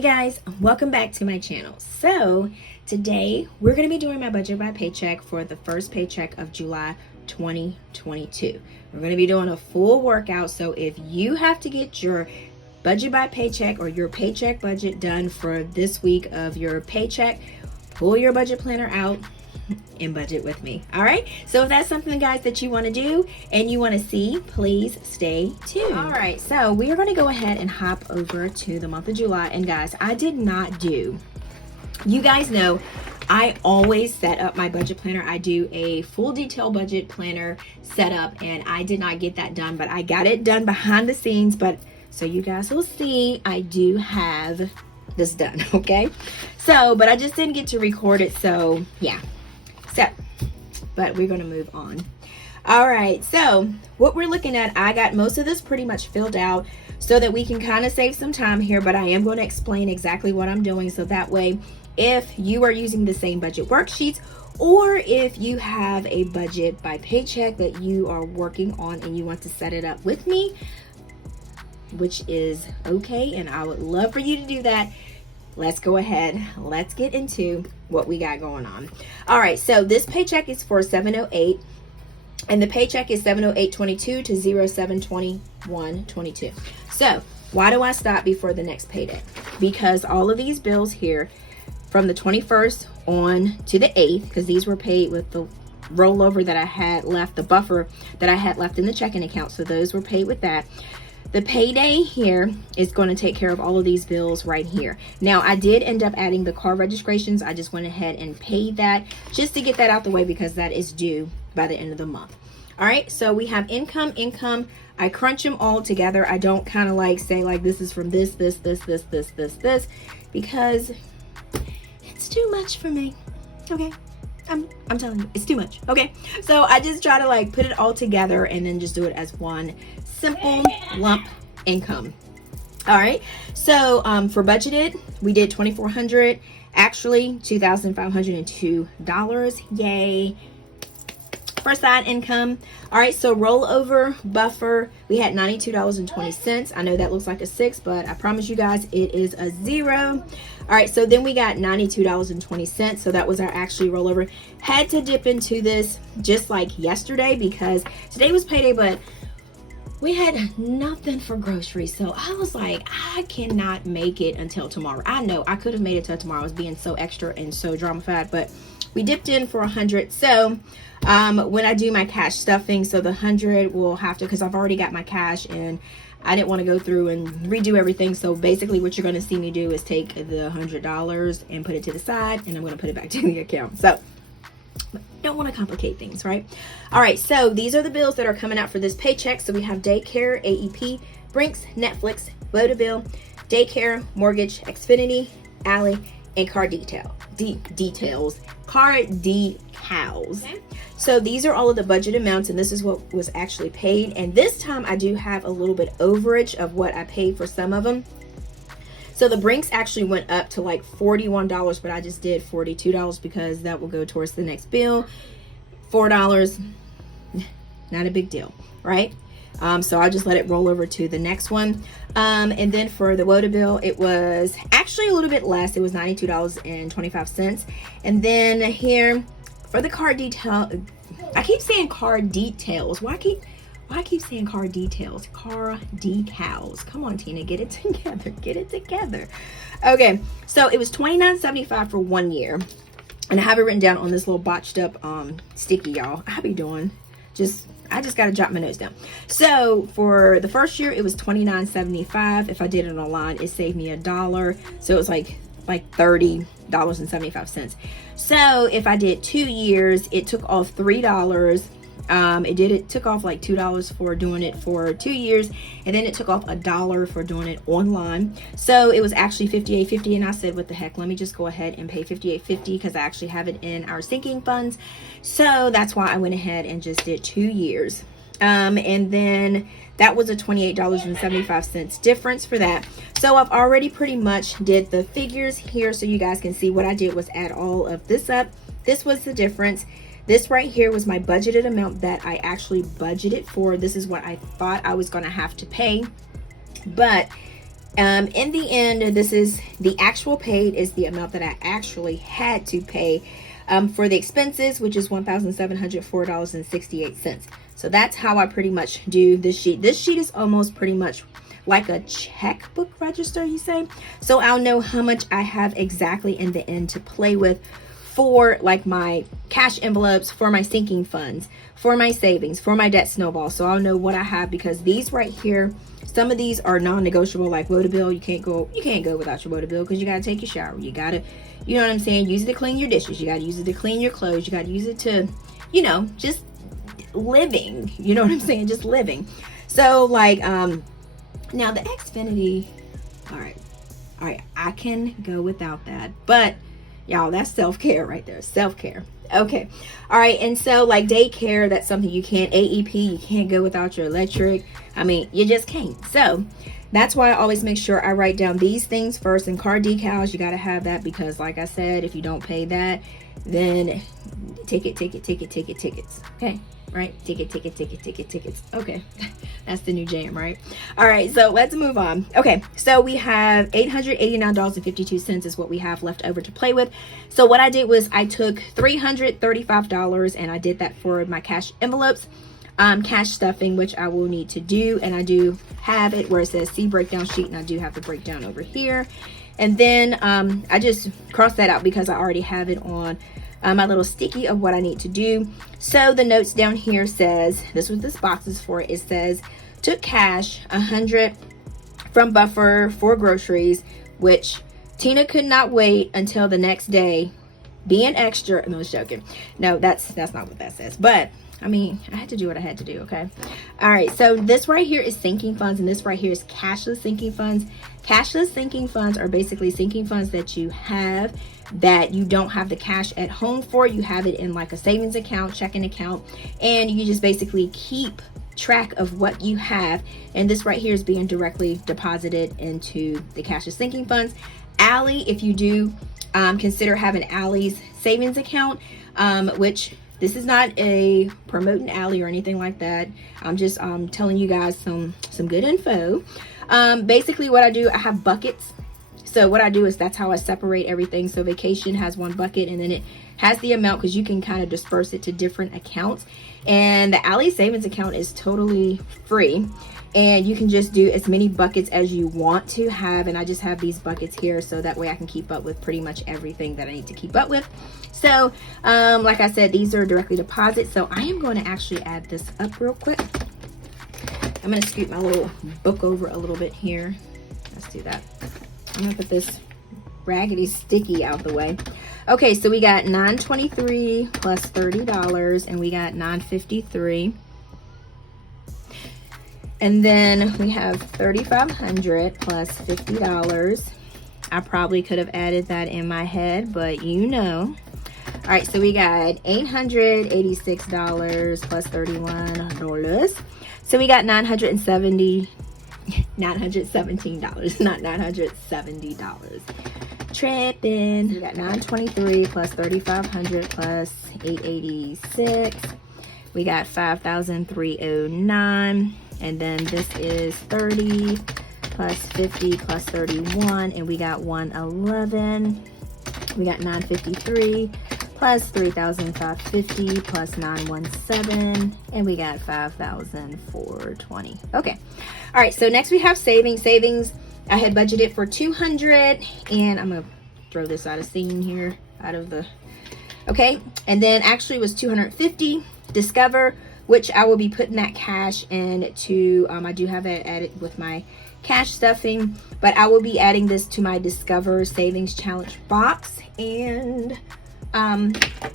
Hey guys, welcome back to my channel. So today we're going to be doing my budget by paycheck for the first paycheck of July 2022. We're going to be doing a full workout, so if you have to get your budget by paycheck or your paycheck budget done for this week of your paycheck, pull your budget planner out and budget with me. All right, so if that's something, guys, that you want to do and you want to see, please stay tuned. All right, so we are going to go ahead and hop over to the month of July. And guys, I did not do, you guys know I always set up my budget planner. I do a full detail budget planner setup, and I did not get that done, but I got it done behind the scenes. But so you guys will see, I do have this done. Okay, so but I just didn't get to record it, so yeah. But we're going to move on. All right, so what we're looking at, I got most of this pretty much filled out so that we can kind of save some time here, but I am going to explain exactly what I'm doing, so that way if you are using the same budget worksheets, or if you have a budget by paycheck that you are working on and you want to set it up with me, which is okay, and I would love for you to do that. Let's go ahead. Let's get into what we got going on. All right, so this paycheck is for 708, and the paycheck is 708.22 to 0721.22. So why do I stop before the next payday? Because all of these bills here from the 21st on to the 8th, because these were paid with the rollover that I had left, the buffer that I had left in the checking account, so those were paid with that. The payday here is going to take care of all of these bills right here. Now, I did end up adding the car registrations. I just went ahead and paid that just to get that out the way, because that is due by the end of the month. All right, so we have income. I crunch them all together. I don't kind of like say like this is from this, because it's too much for me. Okay, I'm telling you, it's too much. Okay, so I just try to like put it all together and then just do it as one simple lump income. All right, so for budgeted, we did $2,400, actually $2,502. Yay. For side income, all right, so rollover buffer, we had $92.20. I know that looks like a 6, but I promise you guys it is a 0. All right, so then we got $92.20, so that was our actually rollover. Had to dip into this just like yesterday because today was payday, but we had nothing for groceries. So I was like, I cannot make it until tomorrow. I know I could have made it till tomorrow. I was being so extra and so drama-fied, but we dipped in for 100. So when I do my cash stuffing, so the 100 will have to, because I've already got my cash and I didn't want to go through and redo everything. So basically what you're going to see me do is take the $100 and put it to the side, and I'm going to put it back to the account. So don't want to complicate things, right? All right, so these are the bills that are coming out for this paycheck. So we have daycare, AEP, Brinks, Netflix, Voda bill, daycare, mortgage, Xfinity, Alley, and car decals. Okay. So these are all of the budget amounts, and this is what was actually paid. And this time I do have a little bit overage of what I paid for some of them. So the Brinks actually went up to like $41, but I just did $42 because that will go towards the next bill. $4, not a big deal, right? So I'll just let it roll over to the next one. And then for the Voda bill, it was actually a little bit less. It was $92.25. And then here for the car detail, I keep saying car details. Why I keep saying car details? Car decals. Come on, Tina, get it together. Get it together. Okay, so it was $29.75 for 1 year. And I have it written down on this little botched up sticky, y'all. I be doing I just got to jot my notes down. So for the first year, it was $29.75. If I did it online, it saved me $1. So it was like $30.75. So if I did 2 years, it took off $3. It took off like $2 for doing it for 2 years, and then it took off $1 for doing it online. So it was actually $58.50, and I said, what the heck, let me just go ahead and pay $58.50 because I actually have it in our sinking funds. So that's why I went ahead and just did 2 years. And then that was a $28.75 difference for that. So I've already pretty much did the figures here so you guys can see what I did was add all of this up. This was the difference. This right here was my budgeted amount that I actually budgeted for. This is what I thought I was going to have to pay. But In the end, this is the actual paid is the amount that I actually had to pay for the expenses, which is $1,704.68. So that's how I pretty much do this sheet. This sheet is almost pretty much like a checkbook register, you say. So I'll know how much I have exactly in the end to play with for like my cash envelopes, for my sinking funds, for my savings, for my debt snowball. So I'll know what I have, because these right here, some of these are non-negotiable, like water bill. You can't go without your water bill, because you got to take your shower. You got to, you know what I'm saying, use it to clean your dishes. You got to use it to clean your clothes. You got to use it to, you know, just living. You know what I'm saying? Just living. So like, now the Xfinity, all right, I can go without that, but y'all, that's self-care right there, self-care. Okay, all right, and so like daycare, that's something you can't. AEP, you can't go without your electric. I mean, you just can't. So that's why I always make sure I write down these things first. And car decals, you got to have that, because like I said, if you don't pay that, then tickets. Okay, right? Tickets. Okay, that's the new jam, right? All right, so let's move on. Okay, so we have $889.52 is what we have left over to play with. So what I did was I took $335 and I did that for my cash envelopes, cash stuffing, which I will need to do, and I do have it where it says see breakdown sheet, and I do have the breakdown over here. And then I just crossed that out because I already have it on my little sticky of what I need to do. So the notes down here says, this was this box is for, it says took cash 100 from buffer for groceries, which Tina could not wait until the next day, being extra. No, I was joking. No, that's not what that says, but I mean, I had to do what I had to do, okay? All right, so this right here is sinking funds, and this right here is cashless sinking funds. Cashless sinking funds are basically sinking funds that you have that you don't have the cash at home for. You have it in like a savings account, checking account, and you just basically keep track of what you have. And this right here is being directly deposited into the cashless sinking funds. Allie, if you do consider having Allie's savings account, which this is not a promoting Allie or anything like that. I'm just telling you guys some good info. Basically what I do, I have buckets. So what I do is that's how I separate everything. So vacation has one bucket, and then it has the amount, because you can kind of disperse it to different accounts. And the Allie savings account is totally free, and you can just do as many buckets as you want to have. And I just have these buckets here so that way I can keep up with pretty much everything that I need to keep up with. So like I said, these are directly deposit. So I am going to actually add this up real quick. I'm going to scoot my little book over a little bit here. Let's do that. I'm going to put this raggedy sticky out the way. Okay, so we got $923 plus $30, and we got $953. And then we have $3,500 plus $50. I probably could have added that in my head, but you know. All right, so we got $886 plus $31. So we got $917, not $970. Tripping. We got $923 plus $3,500 plus $886. We got $5,309. And then this is 30 plus 50 plus 31, and we got 111. We got 953 plus 3,550 plus 917, and we got 5,420. Okay. All right, so next we have savings. I had budgeted for 200, and I'm gonna throw this out of scene here, okay. And then actually it was 250. Discover, which I will be putting that cash into, I do have it added with my cash stuffing, but I will be adding this to my Discover Savings Challenge box. And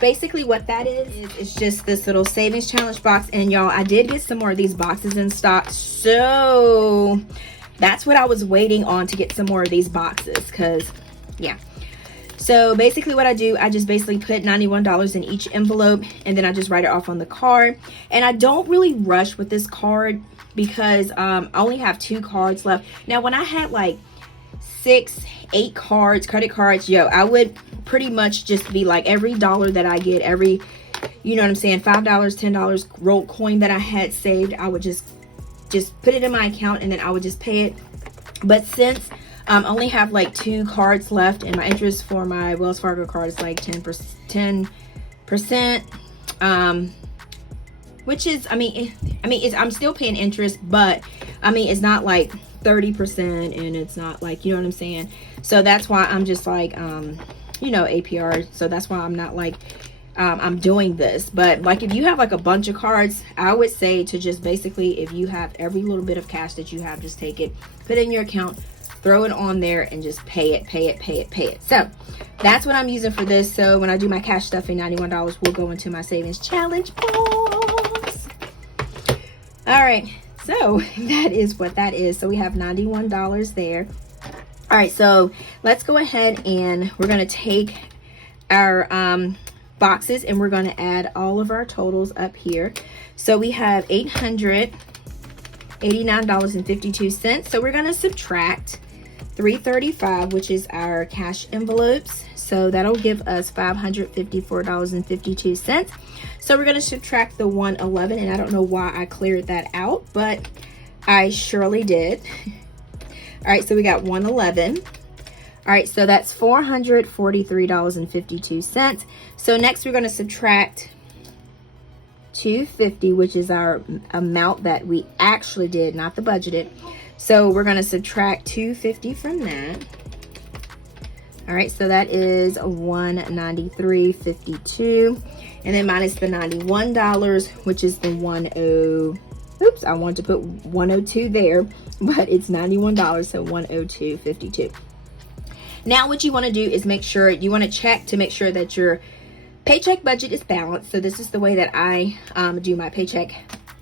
basically what that is just this little Savings Challenge box. And y'all, I did get some more of these boxes in stock, so that's what I was waiting on, to get some more of these boxes, because yeah. So basically what I do, I just basically put $91 in each envelope, and then I just write it off on the card. And I don't really rush with this card, because I only have 2 cards left. Now when I had like 6, 8 cards, credit cards, yo, I would pretty much just be like, every dollar that I get, every, you know what I'm saying, $5, $10 rolled coin that I had saved, I would just put it in my account, and then I would just pay it But since I only have like 2 cards left, and my interest for my Wells Fargo card is like 10%, which is, I'm still paying interest, but I mean, it's not like 30%, and it's not like, you know what I'm saying? So that's why I'm just like, you know, APR. So that's why I'm not like, I'm doing this. But like, if you have like a bunch of cards, I would say to just basically, if you have every little bit of cash that you have, just take it, put it in your account, throw it on there, and just pay it. So that's what I'm using for this. So when I do my cash stuffing, $91 will go into my savings challenge box. All right, so that is what that is. So we have $91 there. All right, so let's go ahead and we're going to take our boxes, and we're going to add all of our totals up here. So we have $889.52. So we're going to subtract $335, which is our cash envelopes. So that'll give us $554.52. So we're going to subtract the 111, and I don't know why I cleared that out, but I surely did. All right, so we got 111. All right, so that's $443.52. So next we're going to subtract 250, which is our amount that we actually did, not the budgeted. So we're going to subtract 250 from that. All right, so that is $193.52, and then minus the $91, which is the oops, I want to put 102 there, but it's $91, so $102.52. Now what you want to do is make sure you want to check to make sure that your paycheck budget is balanced. So this is the way that I do my paycheck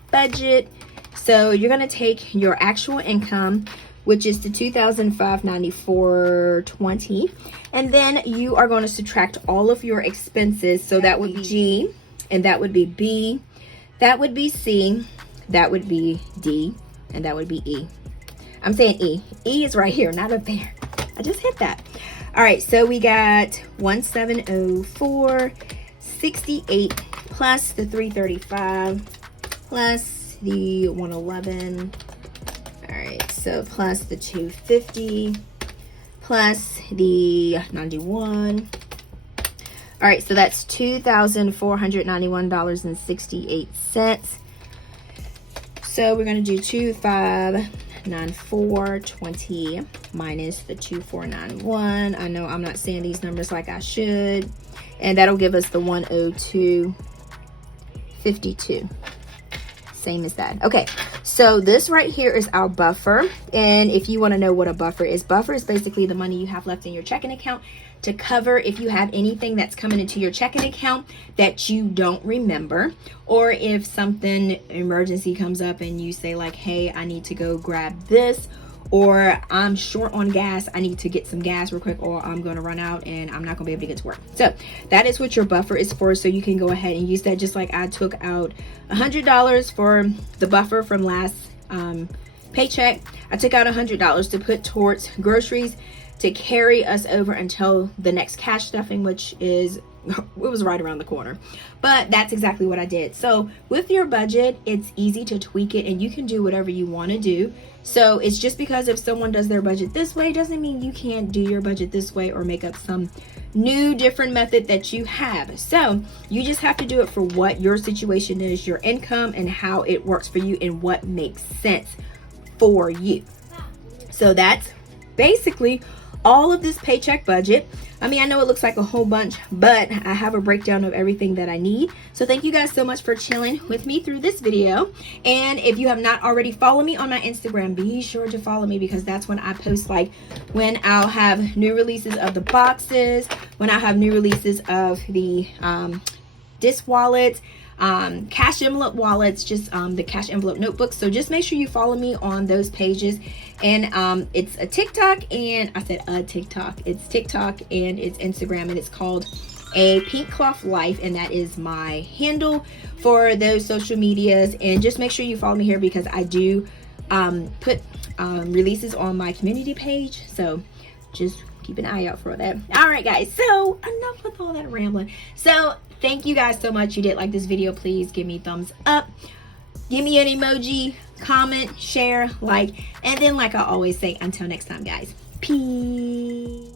budget. So you're going to take your actual income, which is the $2,594.20, and then you are going to subtract all of your expenses. So that would be G, and that would be B, that would be C, that would be D, and that would be E. I'm saying E. E is right here, not up there. I just hit that. All right, so we got 1704.68 plus the 335 plus the 111. All right, so plus the 250 plus the 91. All right, so that's $2,491.68. So we're going to do 2,594.20 minus the 2,491. I know I'm not saying these numbers like I should. And that'll give us the 102.52. Same as that. Okay, so this right here is our buffer. And if you want to know what a buffer is basically the money you have left in your checking account to cover if you have anything that's coming into your checking account that you don't remember, or if something emergency comes up and you say like, hey, I need to go grab this, or I'm short on gas, I need to get some gas real quick, or I'm going to run out and I'm not going to be able to get to work. So that is what your buffer is for. So you can go ahead and use that, just like I took out $100 for the buffer from last paycheck. I took out $100 to put towards groceries to carry us over until the next cash stuffing, which is, it was right around the corner. But that's exactly what I did. So with your budget, it's easy to tweak it, and you can do whatever you want to do. So it's just because if someone does their budget this way doesn't mean you can't do your budget this way or make up some new different method that you have. So you just have to do it for what your situation is, your income, and how it works for you and what makes sense for you. So that's basically all of this paycheck budget. I mean, I know it looks like a whole bunch, but I have a breakdown of everything that I need. So thank you guys so much for chilling with me through this video. And if you have not already followed me on my Instagram, be sure to follow me, because that's when I post, like when I'll have new releases of the boxes, when I have new releases of the disc wallets, cash envelope wallets, just the cash envelope notebooks. So just make sure you follow me on those pages. And it's a TikTok, and I said TikTok. It's TikTok and it's Instagram, and it's called APinkeClothlife, and that is my handle for those social medias. And just make sure you follow me here, because I do put releases on my community page. So just keep an eye out for that. All right, guys, so enough with all that rambling. So thank you guys so much. You did like this video, please give me a thumbs up, give me an emoji, comment, share, like, and then like I always say, until next time, guys, peace.